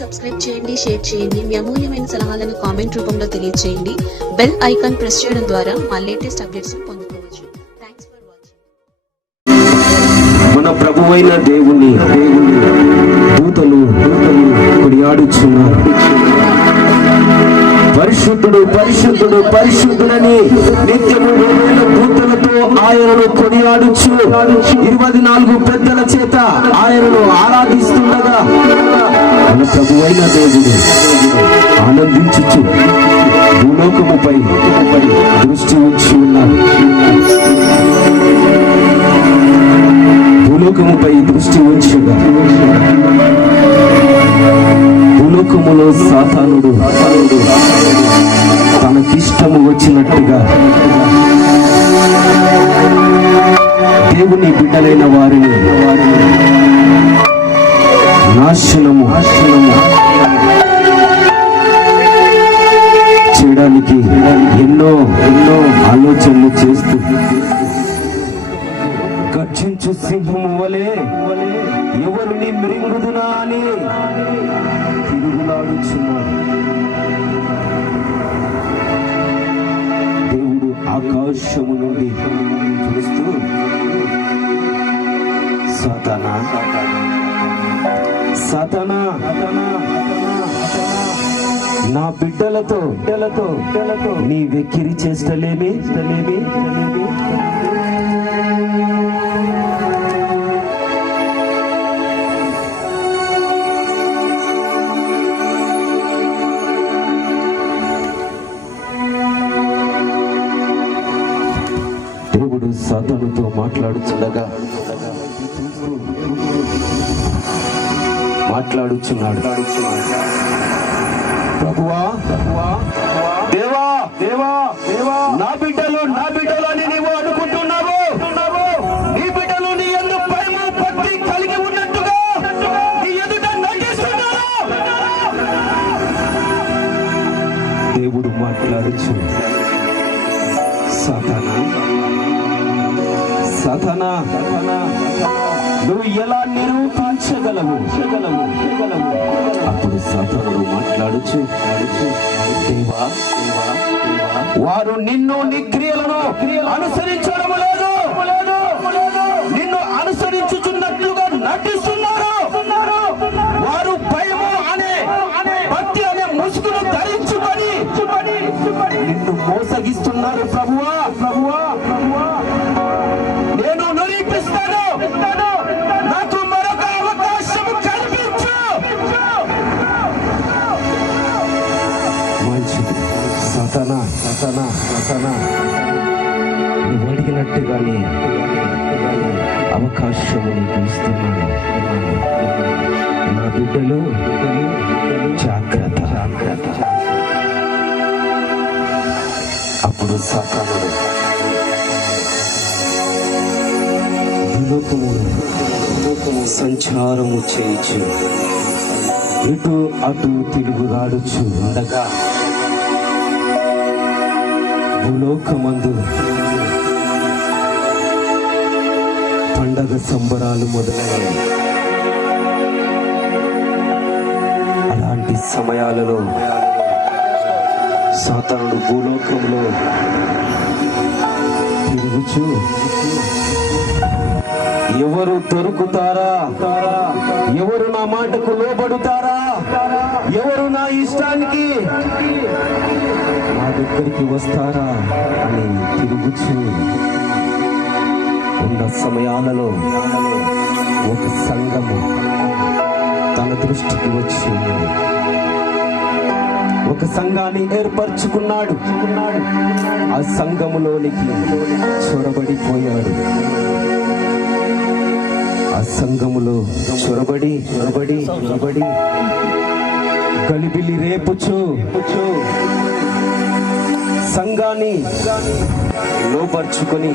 Subscribe చేయండి, share చేయండి. మీ అమూల్యమైన సలహాలను కామెంట్ రూపంలో తెలియజేయండి. బెల్ ఐకాన్ ప్రెస్ చేయడం ద్వారా మా లేటెస్ట్ అప్డేట్స్ పొందుకోవచ్చు. Thanks for watching. మన ప్రభువైన దేవుని దూతలు కొనియాడుచున్నారు. పరిశుద్ధుడు పరిశుద్ధుడు పరిశుద్ధుడని నిత్యము 1000 దూతలతో ఆయనను కొనియాడుచు 24 పెద్దల చేత ఆయనను ఆరాధిస్తుండగా మన ప్రభువైన దేవుడు ఆనందించుచు భూలోకముపై దృష్టి ఉంచి ఉన్నాడు. భూలోకముపై దృష్టి ఉంచగా భూలోకములో సాతానుడు తనకిష్టము వచ్చినట్టుగా దేవుని బిడ్డలైన వారిని నాశనము చేయడానికి ఎన్నో ఆలోచనలు చేస్తూ గర్జించు సింహము వలె ఎవరిని మృంగుదునా అని తిరుగులాడుచున్నాడు. దేవుడు ఆకాశము నుండి చూస్తూ, సాతానా సాతానా నా బిడ్డలతో నీ వెక్కిరి చేస్తలేమి దేవుడు సాతానుతో మాట్లాడుచున్నాడు. ప్రభువా దేవా దేవా దేవా నా బిడ్డలు అని నీవు అనుకుంటున్నావు. నీ బిడ్డలు నీ యందు భయము భక్తి కలిగి ఉన్నట్టుగా నీ ఎదుట నటిస్తున్నారు. దేవుడు మాట్లాడుచు, సాతానా నువ్వు ఎలా నిరూపించగలవు? అప్పుడు సాతానుడు మాట్లాడుచు, దేవా వారు నిన్ను నీ క్రియలను అనుసరించడం లేదు, నిన్ను అనుసరించుచున్నట్లుగా నటిస్తున్నారు. వారు భయము అనే భక్తి అనే ముసుగును ధరించుకొని నిన్ను మోసగిస్తున్నారు. ప్రభువా నేను నిరూపిస్తాను, నాకు మరొక అవకాశం కల్పించు. మంచిది సాతానా నువ్వు అడిగినట్టుగానే అవకాశము నీకు ఇస్తున్నాను. నా బిడ్డలు జాగ్రత్త. అప్పుడు సాతానుడు సంచారము చేయించు ఇటు అటు తిరుగులాడుచు ఉండగా భూలోకమందు పండగ సంబరాలు మొదలయ్యాయి. అలాంటి సమయాలలో సాతానుడు భూలోకంలో తిరుగుచు ఎవరు దొరుకుతారా, ఎవరు నా మాటకు లోబడుతారా, ఎవరు నా ఇష్టానికి నా దగ్గరికి వస్తారా అని తిరుగుచు ఉన్న సమయాలలో ఒక సంఘము తన దృష్టికి వచ్చి ఒక సంఘాన్ని ఏర్పరచుకున్నాడు. ఆ సంఘములోనికి చొరబడిపోయాడు. ఆ సంఘములో చొరబడి గలిబిలి రేపుచు సంఘాన్ని లోపరుచుకొని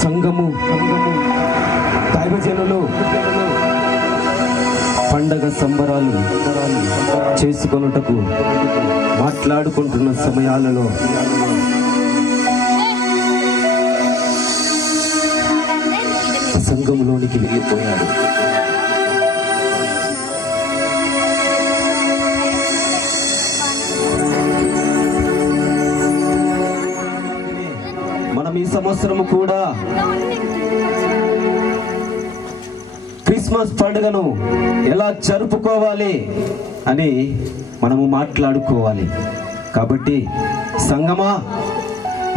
సంఘము దైవజనులు పండగ సంబరాలు చేసుకొనుటకు మాట్లాడుకుంటున్న సమయాలలో సంఘములోనికి వెళ్ళిపోయాడు. సంవత్సరము కూడా క్రిస్మస్ పండుగను ఎలా జరుపుకోవాలి అని మనము మాట్లాడుకోవాలి. కాబట్టి సంగమా,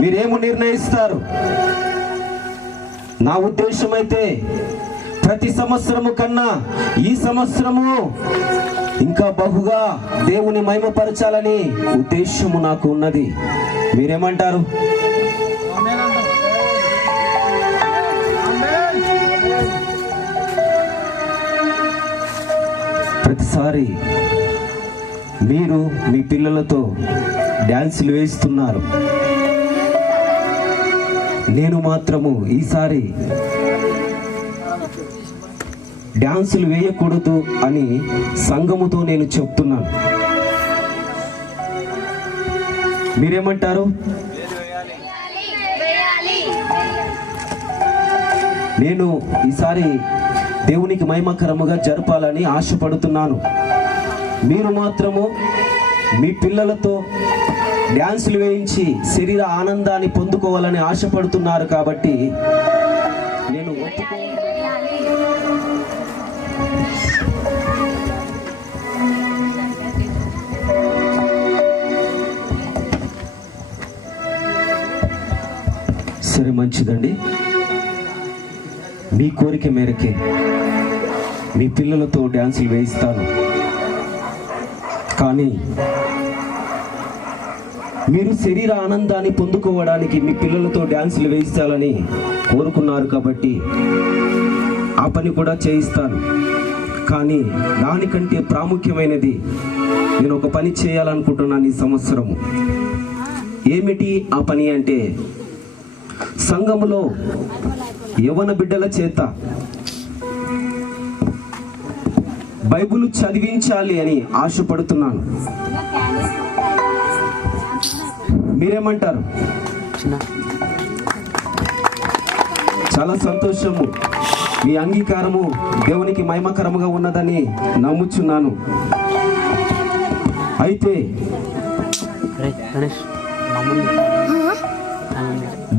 మీరేమి నిర్ణయిస్తారు? నా ఉద్దేశం అయితే ప్రతి సంవత్సరము కన్నా ఈ సంవత్సరము ఇంకా బహుగా దేవుని మహిమపరచాలని ఉద్దేశము నాకు ఉన్నది. మీరేమంటారు? ప్రతిసారి మీరు మీ పిల్లలతో డ్యాన్సులు వేస్తున్నారు, నేను మాత్రము ఈసారి డ్యాన్సులు వేయకూడదు అని సంఘముతో నేను చెప్తున్నాను. మీరేమంటారు? నేను ఈసారి దేవునికి మహిమకరముగా జరపాలని ఆశపడుతున్నాను. మీరు మాత్రము మీ పిల్లలతో డ్యాన్సులు వేయించి శరీర ఆనందాన్ని పొందుకోవాలని ఆశపడుతున్నారు. కాబట్టి నేను సరే, మంచిదండి. మీ కోరిక మేరకే మీ పిల్లలతో డ్యాన్సులు వేయిస్తాను. కానీ మీరు శరీర ఆనందాన్ని పొందుకోవడానికి మీ పిల్లలతో డ్యాన్సులు వేయిస్తాలని కోరుకున్నారు కాబట్టి ఆ పని కూడా చేయిస్తాను. కానీ దానికంటే ప్రాముఖ్యమైనది నేను ఒక పని చేయాలనుకుంటున్నాను ఈ సంవత్సరము. ఏమిటి ఆ పని అంటే, సంఘములో యవ్వన బిడ్డల చేత బైబిల్ చదివించాలి అని ఆశపడుతున్నాను. మీరేమంటారు? చాలా సంతోషము. మీ అంగీకారము దేవునికి మహిమకరముగా ఉన్నదని నమ్ముచున్నాను. అయితే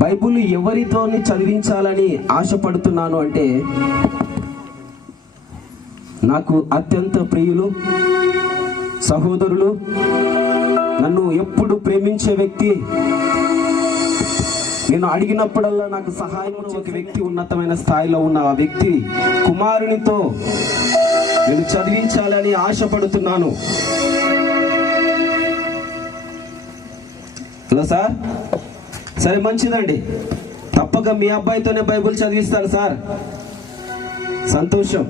బైబిల్ ఎవరితో చదివించాలని ఆశపడుతున్నాను అంటే, నాకు అత్యంత ప్రియులు, సహోదరులు, నన్ను ఎప్పుడు ప్రేమించే వ్యక్తి, నేను అడిగినప్పుడల్లా నాకు సహాయం చేసే వ్యక్తి, ఉన్నతమైన స్థాయిలో ఉన్న ఆ వ్యక్తి కుమారునితో నేను చదివించాలని ఆశపడుతున్నాను. Hello sir. సరే, మంచిదండి. తప్పక మీ అబ్బాయితోనే బైబిల్ చదివిస్తాను సార్. సంతోషం.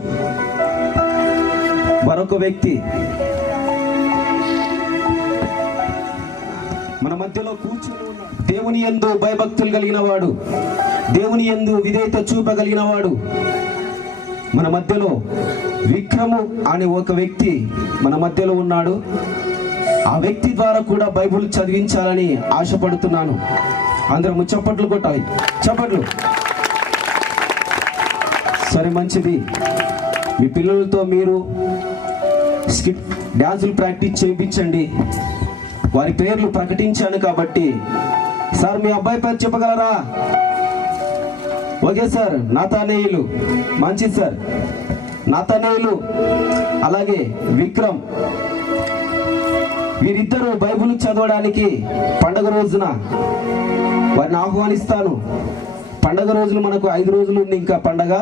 మరొక వ్యక్తి మన మధ్యలో కూర్చుని ఉన్నాడు. దేవుని యందు భయభక్తులు కలిగిన వాడు, దేవుని యందు విధేయత చూపగలిగిన వాడు మన మధ్యలో విక్రము అనే ఒక వ్యక్తి మన మధ్యలో ఉన్నాడు. ఆ వ్యక్తి ద్వారా కూడా బైబిల్ చదివించాలని ఆశపడుతున్నాను. అందరము చప్పట్లు కొట్టాలి. చప్పట్లు. సరే, మంచిది. మీ పిల్లలతో మీరు డ్యాన్సులు ప్రాక్టీస్ చేయించండి. వారి పేర్లు ప్రకటించాను కాబట్టి, సార్ మీ అబ్బాయి పేరు చెప్పగలరా? ఓకే సార్, నాతానేయులు. మంచిది సార్, నాతానేయులు. అలాగే విక్రమ్. వీరిద్దరూ బైబిల్ చదవడానికి పండగ రోజున వారిని ఆహ్వానిస్తాను. పండగ రోజులు మనకు 5 రోజులు ఉంది ఇంకా పండగ.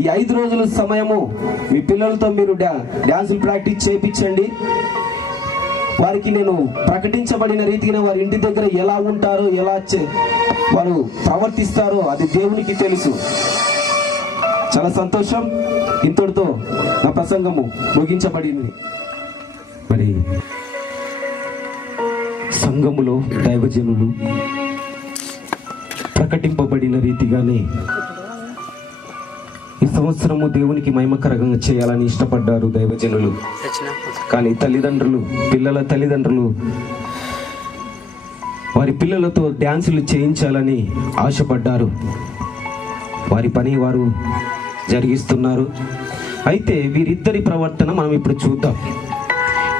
ఈ 5 రోజుల సమయము మీ పిల్లలతో మీరు డ్యాన్సులు ప్రాక్టీస్ చేయించండి. వారికి నేను ప్రకటించబడిన రీతిగా వారి ఇంటి దగ్గర ఎలా ఉంటారో, ఎలా వారు ప్రవర్తిస్తారో అది దేవునికి తెలుసు. చాలా సంతోషం. ఇంతటితో నా ప్రసంగము ముగించబడింది. మరి సంఘములో దైవజనులు ప్రకటింపబడిన రీతిగానే ఈ సంవత్సరము దేవునికి మహిమకరంగా చేయాలని ఇష్టపడ్డారు దైవజనులు. కానీ తల్లిదండ్రులు, పిల్లల తల్లిదండ్రులు వారి పిల్లలతో డ్యాన్సులు చేయించాలని ఆశపడ్డారు. వారి పని వారు జరిగిస్తున్నారు. అయితే వీరిద్దరి ప్రవర్తన మనం ఇప్పుడు చూద్దాం.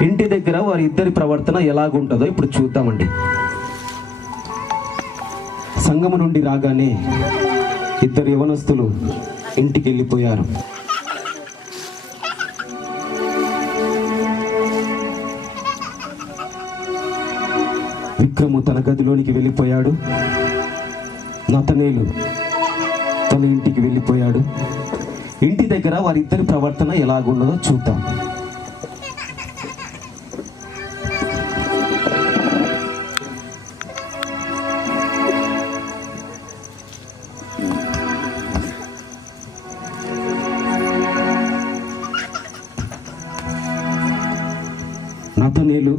ఇంటి దగ్గర వారి ఇద్దరి ప్రవర్తన ఎలాగుంటుందో ఇప్పుడు చూద్దామండి. సంఘము నుండి రాగానే ఇద్దరు యవనస్తులు ఇంటికి వెళ్ళిపోయారు. విక్రము తన గదిలోనికి వెళ్ళిపోయాడు. నతనేలు తన ఇంటికి వెళ్ళిపోయాడు. ఇంటి దగ్గర వారిద్దరి ప్రవర్తన ఎలాగున్నదో చూద్దాం. నతనేలు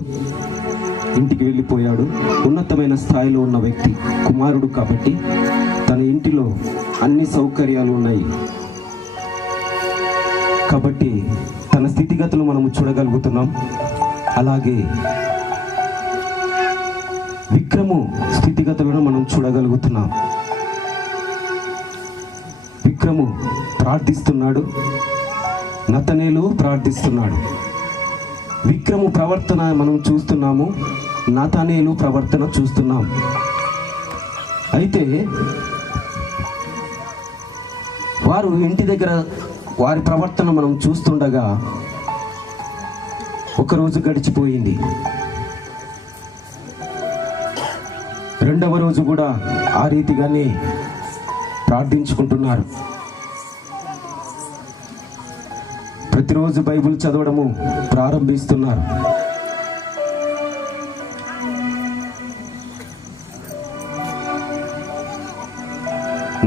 ఇంటికి వెళ్ళిపోయాడు. ఉన్నతమైన స్థాయిలో ఉన్న వ్యక్తి, కుమారుడు కాబట్టి తన ఇంటిలో అన్ని సౌకర్యాలు ఉన్నాయి కాబట్టి తన స్థితిగతులు మనము చూడగలుగుతున్నాం. అలాగే విక్రము స్థితిగతులను మనం చూడగలుగుతున్నాం. విక్రము ప్రార్థిస్తున్నాడు, నతనేలు ప్రార్థిస్తున్నాడు. విక్రము ప్రవర్తన మనం చూస్తున్నాము, నతనేలు ప్రవర్తన చూస్తున్నాం. అయితే వారు ఇంటి దగ్గర వారి ప్రవర్తన మనం చూస్తుండగా ఒకరోజు గడిచిపోయింది. రెండవ రోజు కూడా ఆ రీతిగానే ప్రార్థించుకుంటున్నారు. ప్రతిరోజు బైబిల్ చదవడము ప్రారంభిస్తున్నారు.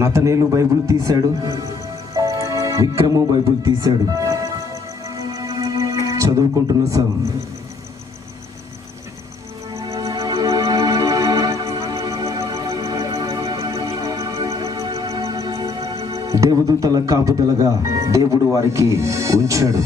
నతనేలు బైబిల్ తీశాడు, విక్రము బైబిల్ తీశాడు. చదువుకుంటున్న దేవదూతల కాపుదలగా దేవుడు వారికి ఉంచాడు.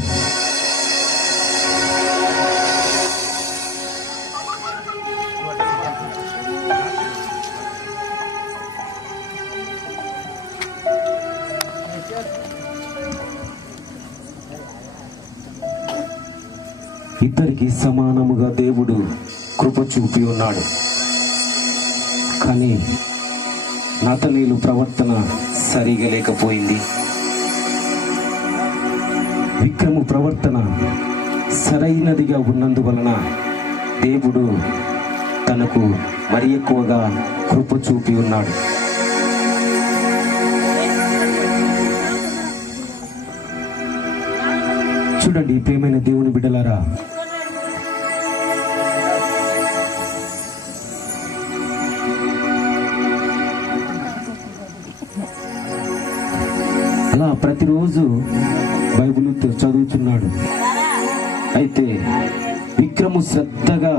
ఇద్దరికి సమానముగా దేవుడు కృప చూపి ఉన్నాడు. కానీ నతనేలు ప్రవర్తన సరిగా లేకపోయింది. విక్రము ప్రవర్తన సరైనదిగా ఉన్నందువలన దేవుడు తనకు మరి ఎక్కువగా కృప చూపి ఉన్నాడు. చూడండి ప్రియమైన దేవుని బిడ్డలారా, అలా ప్రతిరోజు బైబిల్ చదువుతున్నాడు. అయితే విక్రము శ్రద్ధగా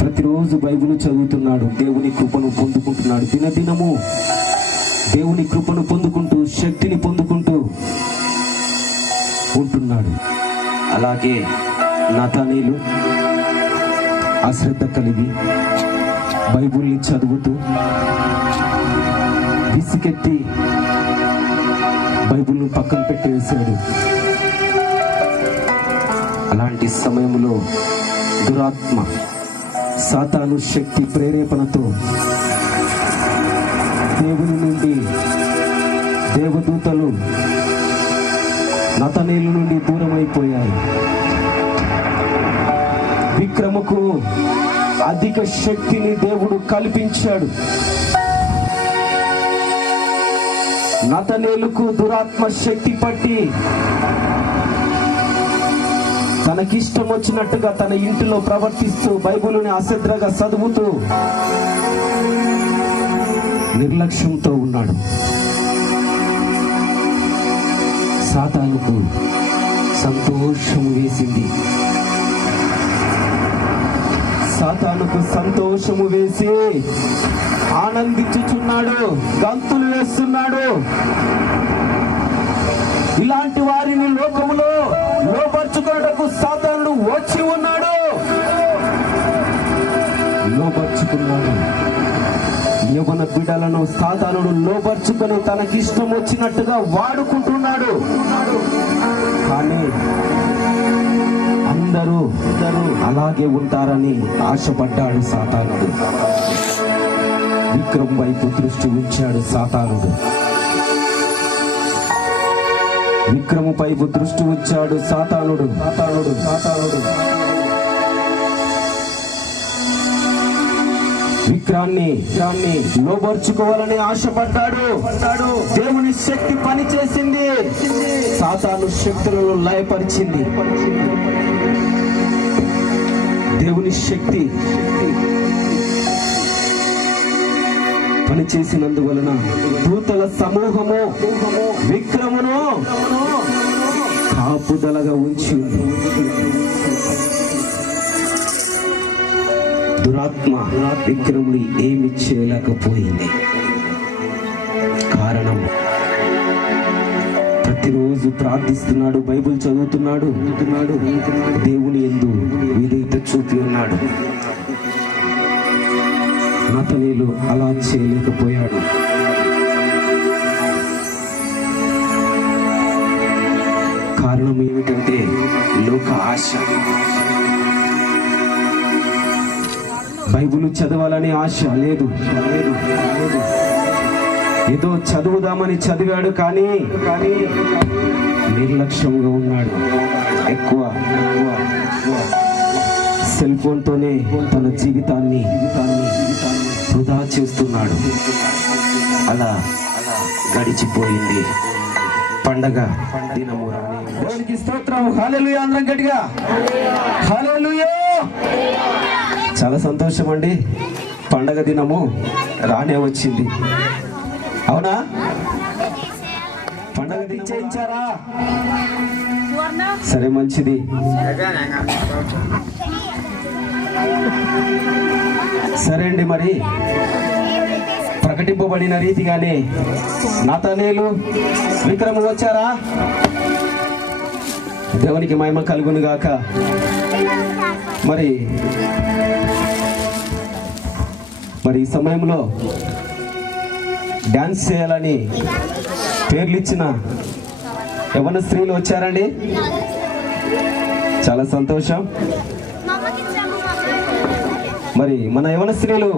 ప్రతిరోజు బైబిల్ చదువుతున్నాడు, దేవుని కృపను పొందుకుంటున్నాడు. దినదినము దేవుని కృపను పొందుకుంటూ శక్తిని పొందుకుంటూ ఉంటున్నాడు. అలాగే నతనేలు అశ్రద్ధ కలిగి బైబిల్ని చదువుతూ విసికెత్తి బైబిల్ను పక్కన పెట్టేశాడు. అలాంటి సమయంలో దురాత్మ సాతాను శక్తి ప్రేరేపణతో దేవుని నుండి దేవదూతలు నతనేలు నుండి దూరమైపోయాయి. విక్రముకు అధిక శక్తిని దేవుడు కల్పించాడు. నతనేలుకు దురాత్మ శక్తి పట్టి తనకిష్టం వచ్చినట్టుగా తన ఇంటిలో ప్రవర్తిస్తూ బైబిలుని అశ్రద్ధగా చదువుతూ నిర్లక్ష్యంతో ఉన్నాడు. సాతానుకు సంతోషము వేసింది. సాతానుకు సంతోషము వేసి ఆనందించుచున్నాడు, గంతులు వేస్తున్నాడు. ఇలాంటి వారిని లోకములో లోపరుచుకున్నటకు సాతానుడు వచ్చి ఉన్నాడు, లోపరుచుకున్నాడు. యవ్వన బిడ్డలను సాతానుడు లోపరుచుకొని తనకిష్టం వచ్చినట్టుగా వాడుకుంటున్నాడు. కానీ అందరూ అలాగే ఉంటారని ఆశపడ్డాడు సాతానుడు. విక్రమ్ వైపు దృష్టి ఉంచాడు సాతానుడు. విక్రము వైపు దృష్టి ఉంచాడు సాతానుడు. విక్రాన్ని లోబర్చుకోవాలని ఆశపడ్డాడు. దేవుని శక్తి పని చేసింది, సాతాను శక్తులను లయపరిచింది. దేవుని శక్తి పనిచేసినందువలన దూతల సమూహము విక్రమును కాపుదలగా ఉంచి దురాత్మ విక్రముని ఏమి చేయలేకపోయింది. కారణం, ప్రతిరోజు ప్రార్థిస్తున్నాడు, బైబిల్ చదువుతున్నాడు, దేవుని యందు విధేయత చూపి ఉన్నాడు. నతనీలు అలా చేయలేకపోయాడు. కారణం ఏమిటంటే లోక ఆశ. బైబిల్ చదవాలని ఆశ లేదు. ఏదో చదువుదామని చదివాడు, కానీ నిర్లక్ష్యంగా ఉన్నాడు. ఎక్కువ సెల్ ఫోన్తోనే తన జీవితాన్ని వృధా చేస్తున్నాడు. అలా గడిచిపోయింది. పండగ దినము దేవునికి స్తోత్రం. హల్లెలూయా. అందరం గట్టిగా హల్లెలూయా. చాలా సంతోషం అండి, పండగ దినము రానే వచ్చింది. అవునా? పండగ నిశ్చయించారా? సరే, మంచిది. సరే అండి, మరి ప్రకటింపబడిన రీతిగానే నాతనేలు విక్రము వచ్చారా? దేవునికి మహిమ కలుగును గాక. మరి ఈ సమయంలో డాన్స్ చేయాలని పేర్లు ఇచ్చిన యవ్వన స్త్రీలు వచ్చారండి. చాలా సంతోషం. మరి మన యవ్వన స్త్రీలు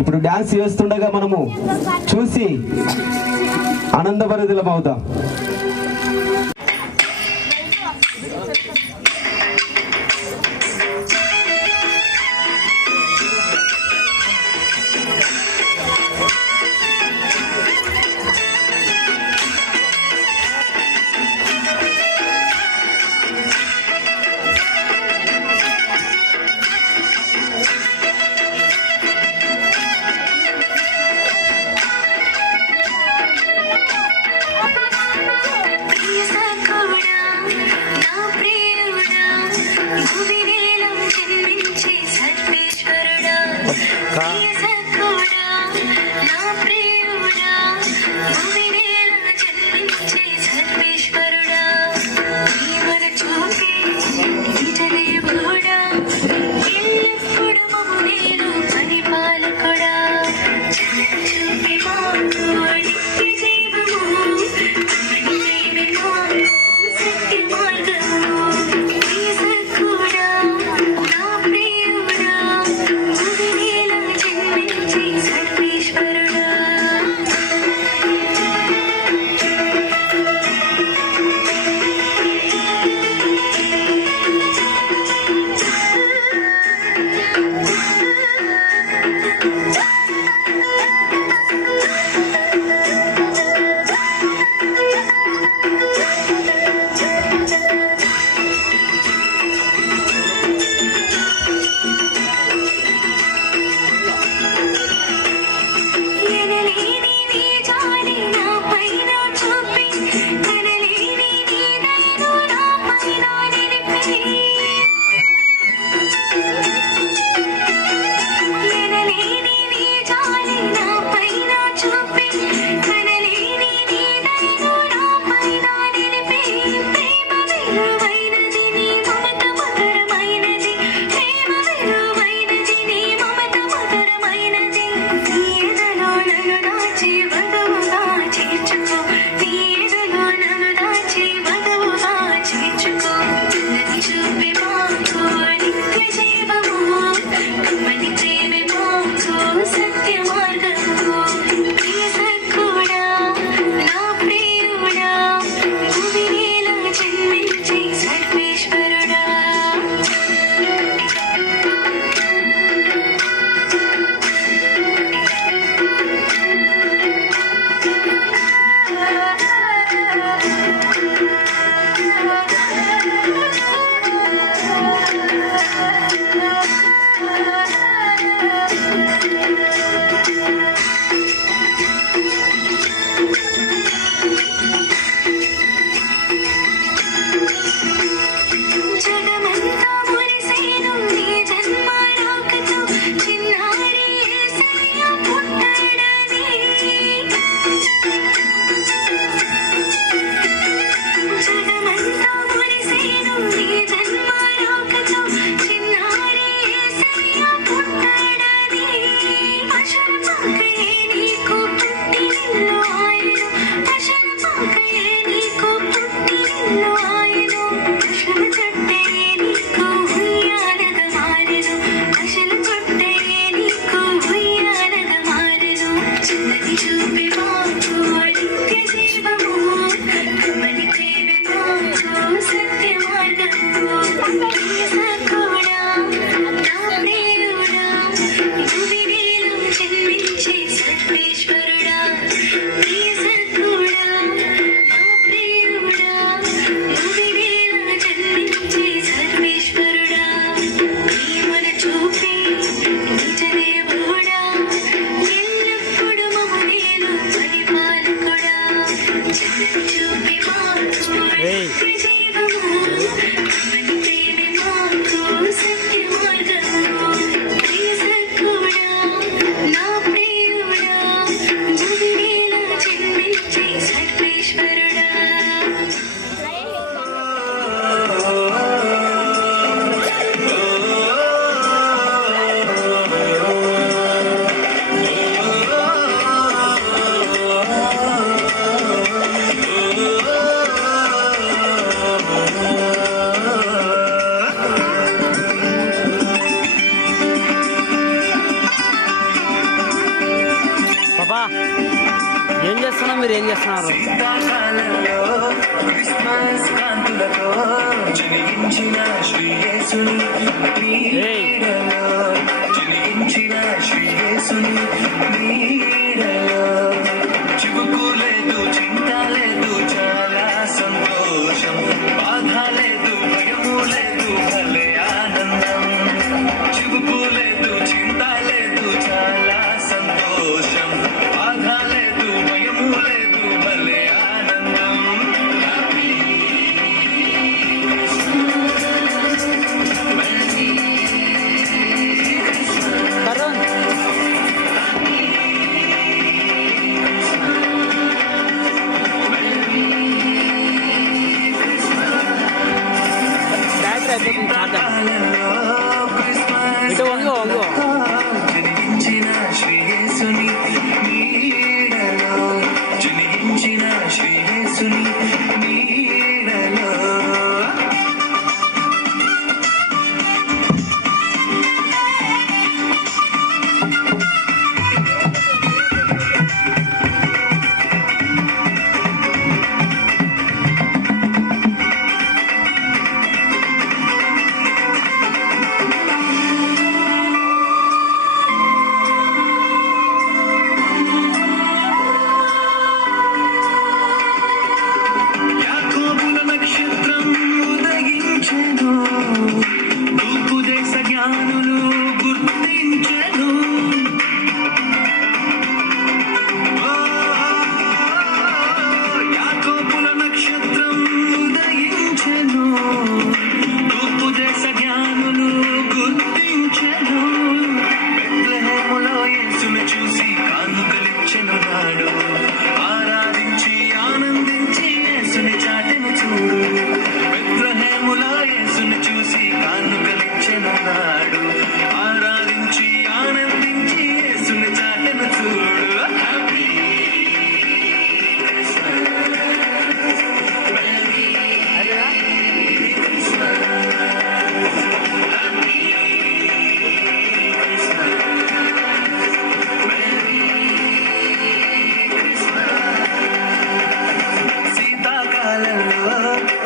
ఇప్పుడు డాన్స్ చేస్తుండగా మనము చూసి ఆనందభరితులం అవుతాం. Margam, మీరు ఏం చేస్తున్నారు? శీతాకాలంలో క్రిస్మస్ కాంతులతో జనించిన శ్రీ యేసుని నీడలో, జనించిన శ్రీ యేసుని నీడలో, చివుకు లేదు, చింత లేదు, చాలా సంతోషం, బాధ లేదు, భయము లేదు, భలే ఆనందం. చివుకు లేదు, చింత లేదు, చాలా సంతోషం, బాధ లేదు, భయము లేదు, భలే ఆనందం. తరుణ్ బ్యాటరీ అయిపోతుంది చార్జర్. ఇటు వంగు జనించిన శ్రీ యేసుని నీడలో, జనించిన శ్రీ యేసుని నీడలో. యాకోబుల నక్షత్రం ఉదయించెను, తూర్పు దేశ జ్ఞానులు గుర్తించెను. యాకోబుల నక్షత్రం ఉదయించెను, తూర్పు దేశ జ్ఞానులు గుర్తించెను. బెత్లెహేములో యేసును చూసి కానుకలిచ్చెను నాడు, ఆరాధించి ఆనందించి యేసుని చాటెను చూడు. బెత్లెహేములో యేసును చూసి కానుకలిచ్చెను నాడు, ఆరాధించి ఆనందించి యేసుని చాటెను చూడు. హ్యాపీ శీతాకాలంలో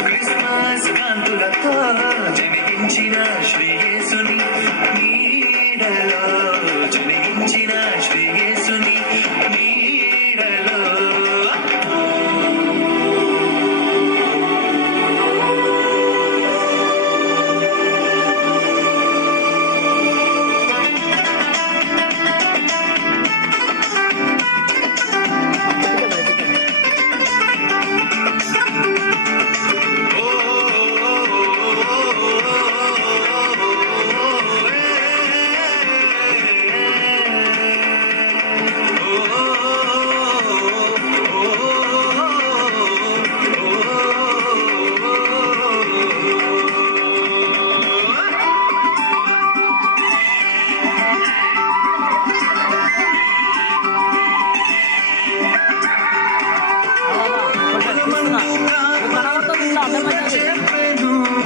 క్రిస్మస్ కాంతులతో జనించిన శ్రీ యేసుని నీడలో, జనించిన శ్రీ యేసుని నీడలో.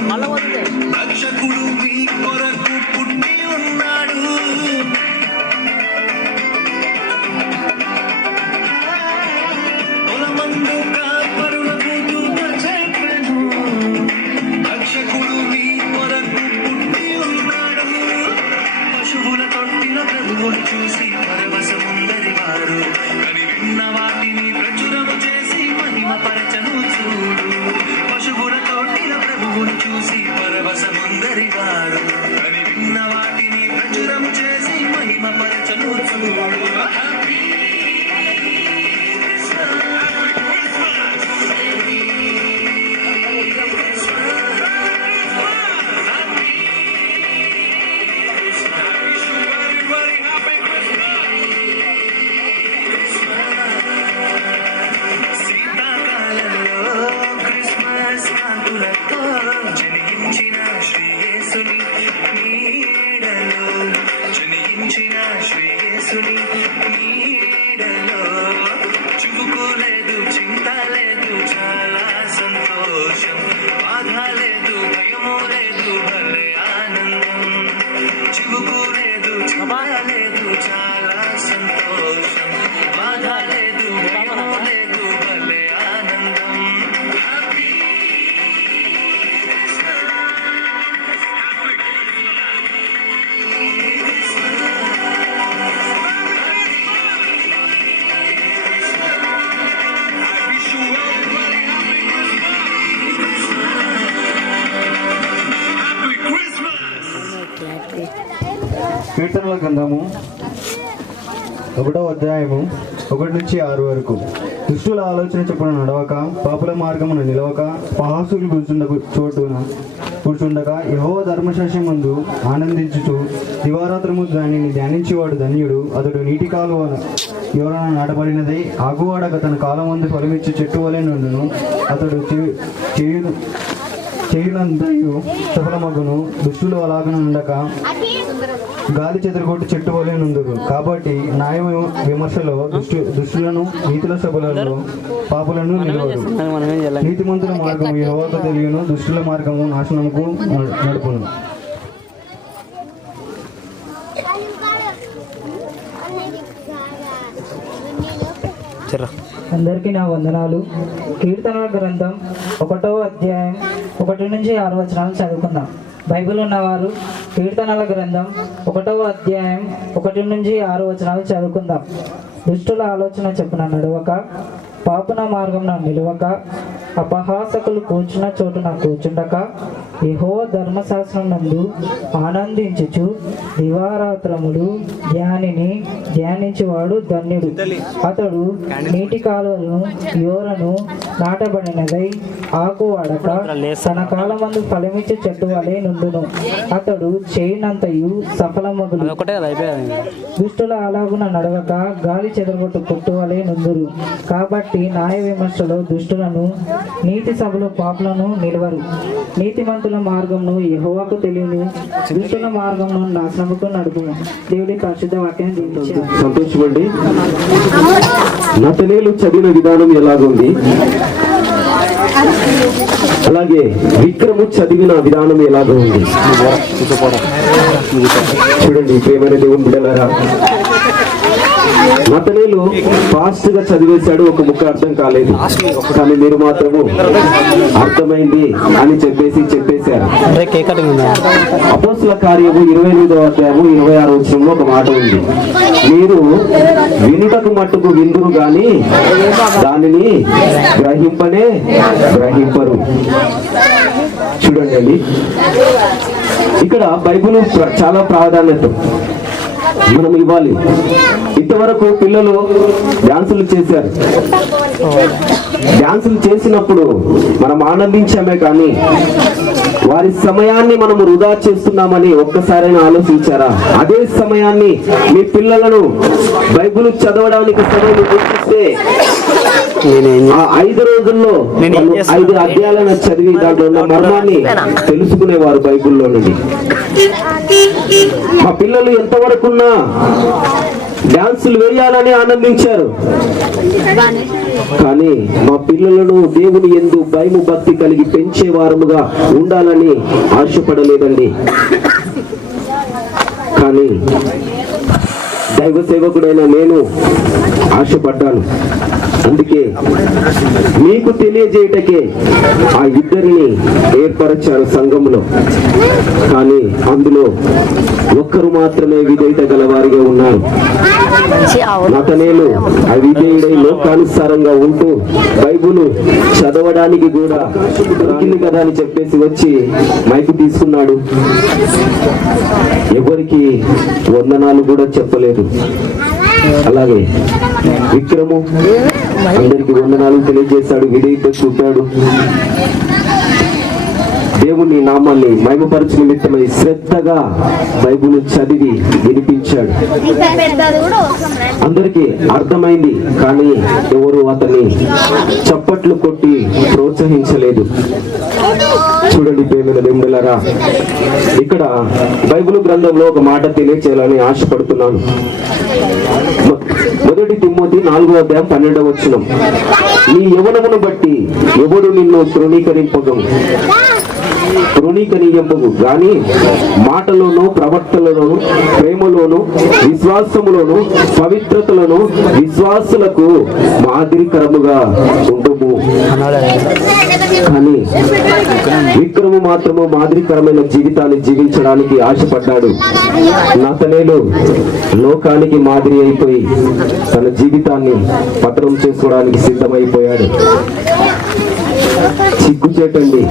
మళ్ళా వద్దే రక్షకుడు మీ కొరకు పుట్టి ఉన్నాడు. పొలమందు కాపరులకు దూత చెప్పెను, రక్షకుడు మీ కొరకు పుట్టి ఉన్నాడు. పశువుల తొట్టిన ప్రభువుని చూసి పరవశముందరి వారు, కని విన్న వాటిని ప్రచురము చేసి మహిమ పరచను చూడు. పశువుల తొట్టిన ప్రభువుని చూసి పరవశముందరి వారు, కని విన్న వాటిని ప్రచురము చేసి మహిమ పరచను చూడు. హ్యాపీ శీతాకాలంలో క్రిస్మస్ కాంతులతో జనించిన శ్రీ యేసుని కీర్తనల గ్రంథము 1వ అధ్యాయము 1-6 వరకు. దుష్టుల ఆలోచన చొప్పున నడవక, పాపుల మార్గమున నిలవక, పహాసులు కూర్చుండగా యెహోవా ధర్మశాస్త్రం ముందు ఆనందించుచు దివారాత్రము దానిని ధ్యానించేవాడు ధన్యుడు. అతడు నీటి కాలువ ఎవరైనా నాటబడినదై ఆగువాడక తన కాలం ముందు ఫలమిచ్చి చెట్టు వలె నుండును. అతడు చేయునంతయు సఫలమగును. దుష్టులు అలాగను ఉండక గాలి చెదరగొట్టు చెట్టు వలె నుందురు. కాబట్టి న్యాయ విమర్శలో దుష్టులను, నీతుల సభలలో పాపులను నిలవరు. మనం ఏం చేయాలి? నీతిమంతుల మార్గము యెహోవాకు తెలియను, దుష్టుల మార్గము నాశనముకు నడుపును. అందరికీ నా వందనాలు. కీర్తనల గ్రంథం 1వ అధ్యాయం 1-6 వచనాలు చదువుకుందాం. బైబిల్ ఉన్నవారు కీర్తనల గ్రంథం 1వ అధ్యాయం 1-6 వచనాలు చదువుకుందాం. దుష్టుల ఆలోచన చొప్పున నడవక, పాపున మార్గంన నిలవక, అపహాసకులు కూర్చున్న చోటున కూర్చుండక, యెహోవా ధర్మశాస్త్రం నందు ఆనందించుచు దివారాత్రములు ధ్యానిని ధ్యానించేవాడు ధన్యుడు. అతడు నీటి కాలువలను యోరను నాటబడినదై ఆకు వాడక తన కాలమందు ఫలమిచ్చి చెట్టు వలె నుండును. అతడు చేయినంతయు సఫలమగును. ఒకటే కదా అయిపోయాది. దుష్టుల అలాగున నడవక గాలి చెదరగొట్టు పుట్టు వలె నుందురు. కాబట్టి న్యాయ విమర్శలో దుష్టులను, నీతి సభలో పాపులను నిలవరు. నీతిమంతుల మార్గంను యెహోవాకు తెలియను, దుష్టుల మార్గంను నాశనముకు నడుపును. దేవుడి పరిశుద్ధ వాక్యాన్ని దీవించారు. సంతోషమండి. నతనేలు చదివిన విధానం ఎలాగుంది, అలాగే విక్రము చదివిన విధానం ఎలాగో ఉంది. చూడండి ప్రియమైన దేవుని బిడ్డలారా, నతనేలు ఫాస్ట్ గా చదివేశాడు, ఒక ముక్క అర్థం కాలేదు. కానీ మీరు మాత్రము అర్థమైంది అని చెప్పేశారు. అపోస్తుల కార్యము 28వ అధ్యాయము 26వ వచనంలో ఒక మాట ఉంది. మీరు వినుటకు మట్టుకు విందురు గాని దానిని గ్రహింపరు. చూడండి, ఇక్కడ బైబిల్ చాలా ప్రాధాన్యత మనం ఇవ్వాలి. ఇంతవరకు పిల్లలు డాన్సులు చేశారు. డాన్సులు చేసినప్పుడు మనం ఆనందించామే, కానీ వారి సమయాన్ని మనం వృధా చేస్తున్నామని ఒక్కసారైనా ఆలోచించారా? అదే సమయాన్ని మీ పిల్లలను బైబిల్ చదవడానికి సమయం గుర్తిస్తే ఆ 5 రోజుల్లో 5 అధ్యాయాలను చదివి దాంట్లో ఉన్న మర్మాన్ని తెలుసుకునేవారు బైబిల్లో నుండి. మా పిల్లలు ఎంతవరకున్నా డాన్సులు వేయాలని ఆనందించారు, కానీ మా పిల్లలను దేవుని యందు భయము భక్తి కలిగి పెంచేవారముగా ఉండాలని ఆశపడలేదండి. కానీ దైవ సేవకుడైన నేను ఆశపడ్డాను. అందుకే మీకు తెలియజేయటకే ఆ ఇద్దరిని ఏర్పరచారు సంఘంలో. కానీ అందులో ఒక్కరు మాత్రమే విధేయత గలవారిగా ఉన్నారు. నతనేలు అవిధేయుడై లోకానుసారంగా ఉంటూ బైబిల్ చదవడానికి కూడా దొరికింది కదా అని చెప్పేసి వచ్చి మైకు తీసుకున్నాడు. ఎవరికి వందనాలు కూడా చెప్పలేదు. అలాగే విక్రము అందరికి వందనాలు తెలియజేశాడు, విధేయత చూపాడు. దేవుని నామాన్ని మహిమపరచు నిమిత్తమై శ్రద్ధగా బైబిల్ చదివి వినిపించాడు. అందరికీ అర్థమైంది, కానీ ఎవరు అతన్ని చప్పట్లు కొట్టి ప్రోత్సహించలేదు. చూడండి ప్రేమైన దేవులారా, ఇక్కడ బైబిల్ గ్రంథంలో ఒక మాట తెలియచేయాలని ఆశపడుతున్నాను. 1 తిమోతి 4వ అధ్యాయం 12వ వచనం, నీ యవ్వనమును బట్టి ఎవడు నిన్ను తృణీకరింపగు గాని మాటలోను, ప్రవర్తనలోను, ప్రేమలోను, విశ్వాసములోను, పవిత్రతలను విశ్వాసులకు మాదిరికరముగా ఉండము. కానీ విక్రము మాత్రము మాదిరికరమైన జీవితాన్ని జీవించడానికి ఆశపడ్డాడు. నతనేలు లోకానికి మాదిరి అయిపోయి తన జీవితాన్ని పతనం చేసుకోవడానికి సిద్ధమైపోయాడు. సిగ్గుచేటండి.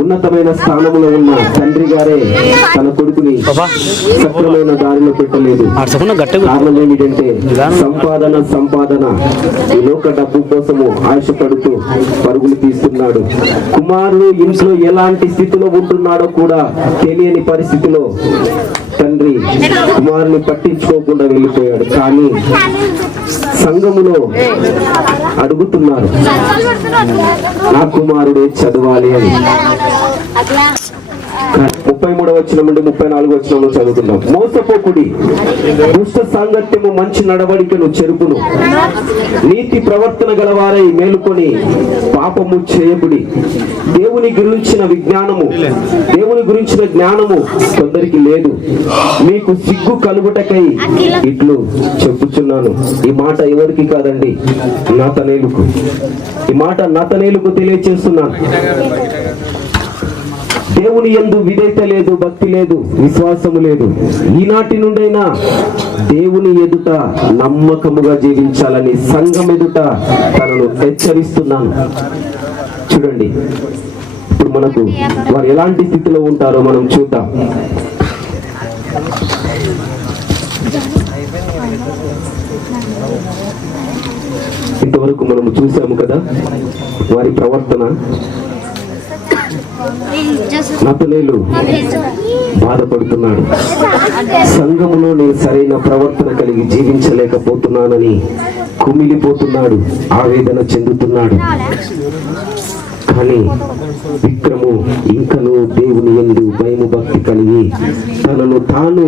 ఉన్నతమైన స్థానంలో ఉన్న తండ్రి గారే తన కొడుకుని సక్రమైన దారిలో పెట్టలేదు. కారణం ఏమిటంటే సంపాదన ఈ లోక డబ్బు కోసము ఆశపడుతూ పరుగులు తీస్తున్నాడు. కుమారుడు ఇంట్లో ఎలాంటి స్థితిలో ఉంటున్నాడో కూడా తెలియని పరిస్థితిలో తండ్రి కుమారుని పట్టించుకోకుండా వెళ్ళిపోయాడు. కానీ సంఘములో అడుగుతున్నారు, నా కుమారుడే చదవాలి అని. 33వ వచనం నుండి 34వ వచనంలో చదువుతున్నాం. మోసపోకుడి, దుష్ట సాంగత్యము మంచి నడవడికను చెరుపును, నీతి ప్రవర్తన గలవారై మేలుకొని పాపము చేయకుడి. దేవుని గురించిన జ్ఞానము కొందరికి లేదు, మీకు సిగ్గు కలుగుటకై ఇట్లు చెప్పుచున్నాను. ఈ మాట ఎవరికి కాదండి, నతనేలుకు. ఈ మాట నతనేలుకు తెలియచేస్తున్నాను. దేవుని యందు విధేయత లేదు, భక్తి లేదు, విశ్వాసము లేదు. ఈనాటి నుండైనా దేవుని ఎదుట నమ్మకముగా జీవించాలని సంఘం ఎదుట తనను హెచ్చరిస్తున్నాను. చూడండి, ఇప్పుడు మనకు వారు ఎలాంటి స్థితిలో ఉంటారో మనం చూద్దాం. ఇంతవరకు మనము చూసాము కదా వారి ప్రవర్తన. నతనేలు బాధపడుతున్నాడు. సంఘములో నేను సరైన ప్రవర్తన కలిగి జీవించలేకపోతున్నానని కుమిలిపోతున్నాడు, ఆవేదన చెందుతున్నాడు. కానీ విక్రము ఇంకను దేవుని యందు భయము భక్తి కలిగి తనను తాను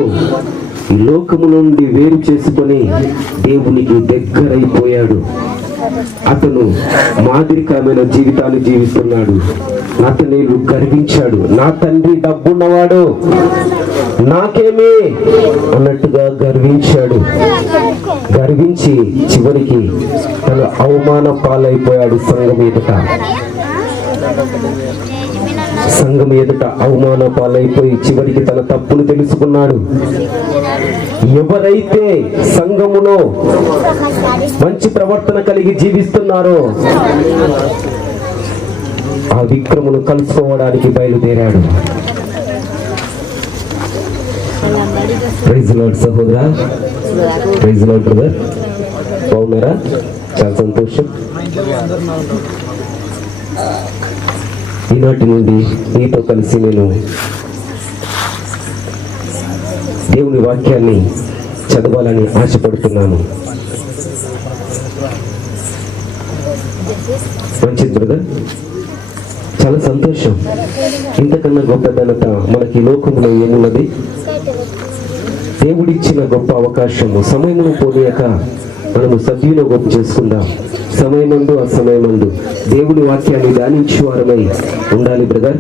ఈ లోకము నుండి వేరు చేసుకొని దేవునికి దగ్గరైపోయాడు. అతను మాదిరికరమైన జీవితాన్ని జీవిస్తున్నాడు. నతనేలు గర్వించాడు, నా తండ్రి డబ్బున్నవాడు, నాకేమే అన్నట్టుగా గర్వించాడు. గర్వించి చివరికి తన అవమాన పాలైపోయాడు. సంఘం ఎదుట అవమాన పాలైపోయి చివరికి తన తప్పును తెలుసుకున్నాడు. ఎవరైతే సంఘములో మంచి ప్రవర్తన కలిగి జీవిస్తున్నారో ఆ విక్రమును కలుసుకోవడానికి బయలుదేరాడు. ప్రైజ్ లార్డ్ సహోదరా, ప్రైజ్ లార్డ్ బ్రదర్, బాగున్నారా? చాలా సంతోషం. ఈనాటి నుండి నీతో కలిసి నేను దేవుని వాక్యాన్ని చదవాలని ఆశపడుతున్నాను. మంచిది బ్రదర్, చాలా సంతోషం. ఇంతకన్నా గొప్ప ఘనత మనకి లోకంలో ఏమున్నది? దేవుడిచ్చిన గొప్ప అవకాశము. సమయమును పోనీయక మనము సద్వినియోగం చేసుకుందాం. సమయమందు అసమయమందు దేవుని వాక్యాన్ని ధ్యానించే వారమై ఉండాలి బ్రదర్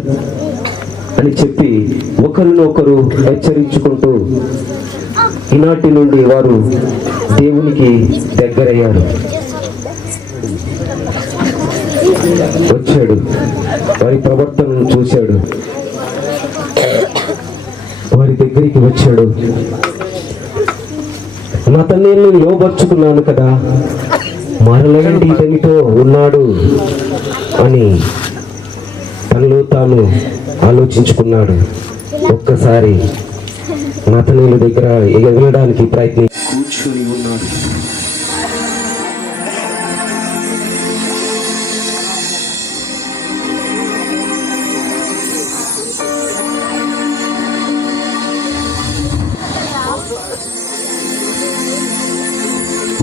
అని చెప్పి ఒకరినొకరు హెచ్చరించుకుంటూ ఈనాటి నుండి వారు దేవునికి దగ్గరయ్యారు. వచ్చాడు, వారి ప్రవర్తనను చూశాడు, వారి దగ్గరికి వచ్చాడు. నతనేలును లోబర్చుకున్నాను కదా, మరలేంటి ఇతనితో ఉన్నాడు అని తనలో తాను ఆలోచించుకున్నాడు. ఒక్కసారి నతనేలు దగ్గర ఎగరడానికి ప్రయత్నించి కూర్చొని ఉన్నాడు.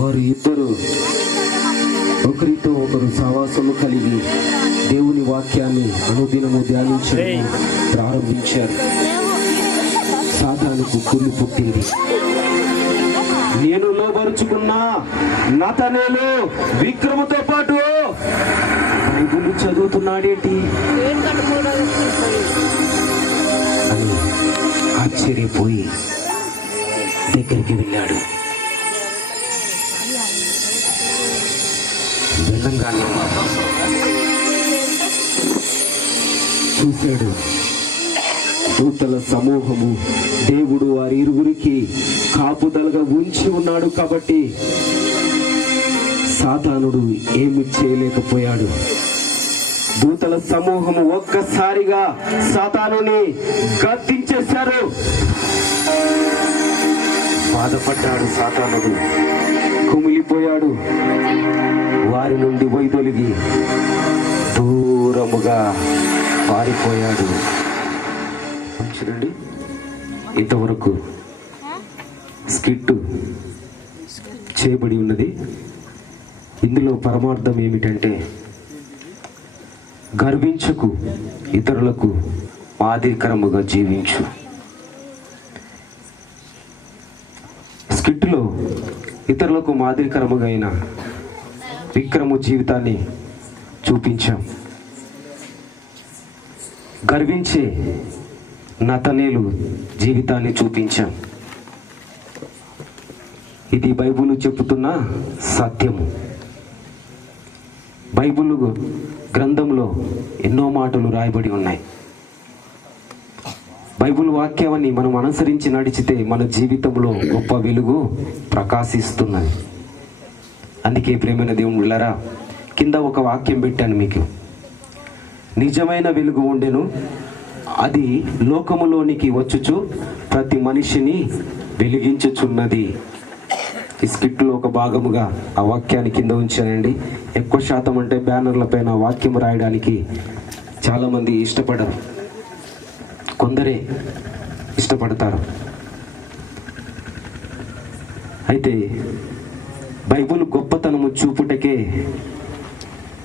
వారు ఇద్దరు ఒకరితో ఒకరు సహవాసము కలిగి దేవుని వాక్యాన్ని అనుదినము ధ్యానించడం ప్రారంభించారు. సాతానుకు కుళ్ళు పుట్టింది. నేను లోబరుచుకున్నా నతనేలు విక్రముతో పాటు బైబిల్ చదువుతున్నాడేంటి అని ఆశ్చర్యపోయి దగ్గరికి వెళ్ళాడు. వెళ్ళంగానే చూశాడు, దూతల సమూహము దేవుడు వారి ఇరువురికి కాపుదలగా ఉంచి ఉన్నాడు కాబట్టి సాతానుడు ఏమి చేయలేకపోయాడు. దూతల సమూహము ఒక్కసారిగా సాతానుని గద్దించేశారు. బాధపడ్డాడు సాతానుడు, కుమిలిపోయాడు. వారి నుండి వైదొలిగి దూరముగా పారిపోయాడు. చూడండి, ఇంతవరకు స్కిట్ చేయబడి ఉన్నది. ఇందులో పరమార్థం ఏమిటంటే, గర్వించకు, ఇతరులకు మాదిరికరముగా జీవించు. స్కిట్లో ఇతరులకు మాదిరికరముగా అయిన విక్రము జీవితాన్ని చూపించాం. గర్వించే నతనేలు జీవితాన్ని చూపించాం. ఇది బైబిల్ చెప్పుతున్న సత్యము. బైబిల్ గ్రంథంలో ఎన్నో మాటలు రాయబడి ఉన్నాయి. బైబిల్ వాక్యాన్ని మనం అనుసరించి నడిచితే మన జీవితంలో గొప్ప వెలుగు ప్రకాశిస్తున్నది. అందుకే ప్రేమైన దేవుని బిడ్డలారా, కింద ఒక వాక్యం పెట్టాను మీకు. నిజమైన వెలుగు ఉండెను, అది లోకములోనికి వచ్చుచు ప్రతి మనిషిని వెలిగించుచున్నది. ఈ స్కిట్లో ఒక భాగముగా ఆ వాక్యాన్ని కింద ఉంచానండి. ఎక్కువ శాతం అంటే బ్యానర్ల పైన వాక్యం రాయడానికి చాలామంది ఇష్టపడరు, కొందరే ఇష్టపడతారు. అయితే బైబిల్ గొప్పతనము చూపుటకే,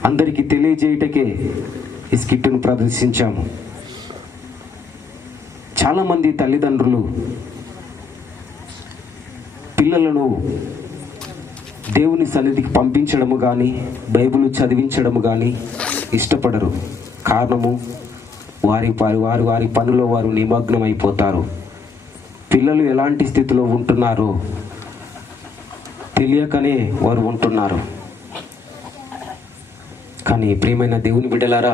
అందరికీ తెలియజేయుటకే ఈ స్కిట్ను ప్రదర్శించాము. చాలామంది తల్లిదండ్రులు పిల్లలను దేవుని సన్నిధికి పంపించడము కానీ, బైబిల్ చదివించడము కానీ ఇష్టపడరు. కారణము, వారి పనిలో వారు నిమగ్నం అయిపోతారు. పిల్లలు ఎలాంటి స్థితిలో ఉంటున్నారో తెలియకనే వారు ఉంటున్నారు. కానీ ప్రియమైన దేవుని బిడ్డలారా,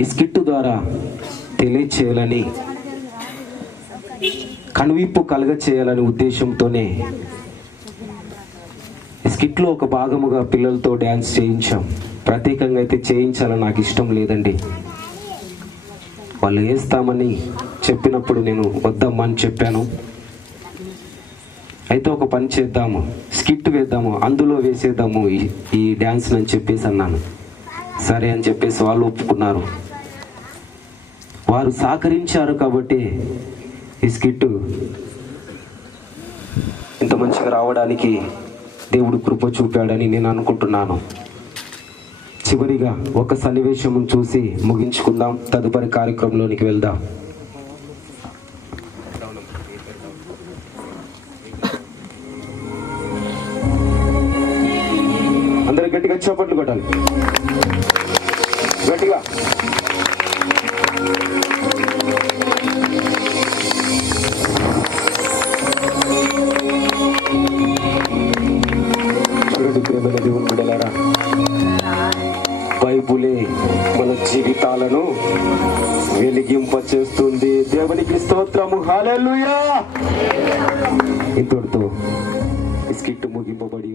ఈ స్కిట్ ద్వారా తెలియచేయాలని, కనువిప్పు కలగ చేయాలనే ఉద్దేశంతోనే ఈ స్కిట్లో ఒక భాగముగా పిల్లలతో డ్యాన్స్ చేయించాం. ప్రత్యేకంగా అయితే చేయించాలని నాకు ఇష్టం లేదండి. వాళ్ళు వేస్తామని చెప్పినప్పుడు నేను వద్దమ్మా అని చెప్పాను. అయితే ఒక పని చేద్దాము, స్కిట్ వేద్దాము, అందులో వేసేద్దాము ఈ డ్యాన్స్ అని చెప్పేసి అన్నాను. సరే అని చెప్పేసి వాళ్ళు ఒప్పుకున్నారు. వారు సహకరించారు కాబట్టి ఈ స్కిట్ ఇంత మంచిగా రావడానికి దేవుడు కృప చూపాడని నేను అనుకుంటున్నాను. చివరిగా ఒక సన్నివేశం చూసి ముగించుకుందాం. తదుపరి కార్యక్రమంలోనికి వెళ్దాం. అందరూ గట్టిగా చప్పట్లు కొట్టాలి, గట్టిగా. బైబులే మన జీవితాలను వెలిగింప చేస్తుంది. దేవునికి స్తోత్రము, హల్లెలూయా. ఇంతటితో స్కిట్ ముగింపబడి